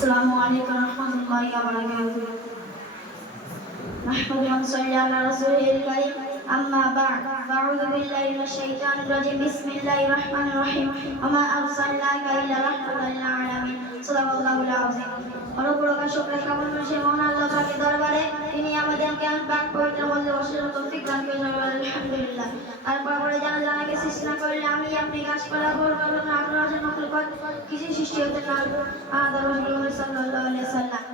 السلام عليكم ورحمة الله وبركاته. نحمد ونصلي على رسوله الكريم. أما بعد فأعوذ بالله من الشيطان الرجيم. بسم الله الرحمن الرحيم. وما أرسلناك إلا رحمة للعالمين. صدق الله العظيم. অনুগ্রহ শুকর কামনা করছি মহান আল্লাহ পাকের দরবারে তিনি আমাদেরকে পাক পবিত্র মধ্যে বসার তৌফিক দান করেন। আলহামদুলিল্লাহ। তারপরে জানাকে সৃষ্টি না করলে আমি আপনি গাছপালা বলবো না আপনার মাখলুকাত কিছু সৃষ্টি হতে না। আদর রাসূলুল্লাহ সাল্লাল্লাহু আলাইহি ওয়াসাল্লাম।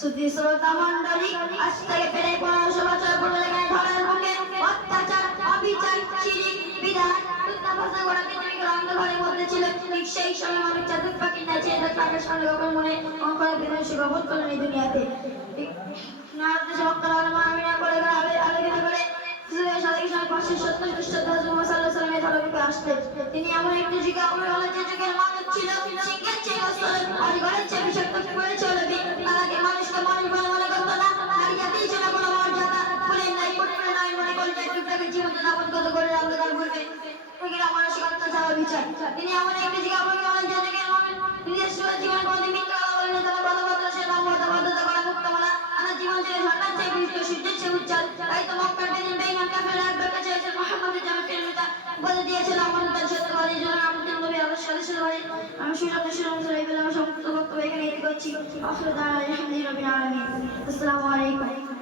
সুধী শ্রোতা মণ্ডলী, আজ থেকে প্রায় 1500 বছর পূর্বে ধরার বুকে অত্যাচার, অবিচার, শিরিক, বিদআত, মিথ্যা ভাষা গড়া পৃথিবীর অন্ধকারের মধ্যে ছিল। ঠিক সেই সময় মানুষ চাঁদের পাখি নাচে তাদের সামনে কখন মনে অঙ্করা দিনের সুখবর করলেন এই দুনিয়াতে। নারদে চমৎকার আলমা আমিনা করে আলোকিত করে তিনি এমন একটি যুগে যে যুগের মানুষ ছিল শিক্ষার চেয়ে অজগরের চেয়ে বিষাক্ত করে চলবে। তাকে মানুষকে মানুষ বলে মনে করতো না। নারী জাতির জন্য কোনো মর্যাদা বলে নাই করতে নয় মনে করতে টুকটাকে জীবন দাপন কত করে রামদার বলবে এগুলো মানসিকতা ছাড়া বিচার। তিনি এমন একটি যুগে যে যুগের মানুষ নিজের জীবন কোনোদিন মিথ্যা কথা বলেন তারা কথা সে বাধ্যতা করা মুক্ত বলা আমার জীবন ছিল ঝর্ণার চেয়ে বিশুদ্ধ সূর্যের চেয়ে উজ্জ্বল। তাই তো মক্কার দিনের বেঈমান কাফেররা একবার কাছে এসে মুহাম্মদের জামা ফেরত বলে দিয়েছিল আমার তার সাথে বাড়ি জন্য আমাদের নবী আল্লাহর সাথে বাড়ি। আমি সুরাই বলে আমার সমস্ত বক্তব্য এখানে করছি। আখিরু দাওয়ানা আলহামদুলিল্লাহি রাব্বিল আলামিন। আসসালামু আলাইকুম।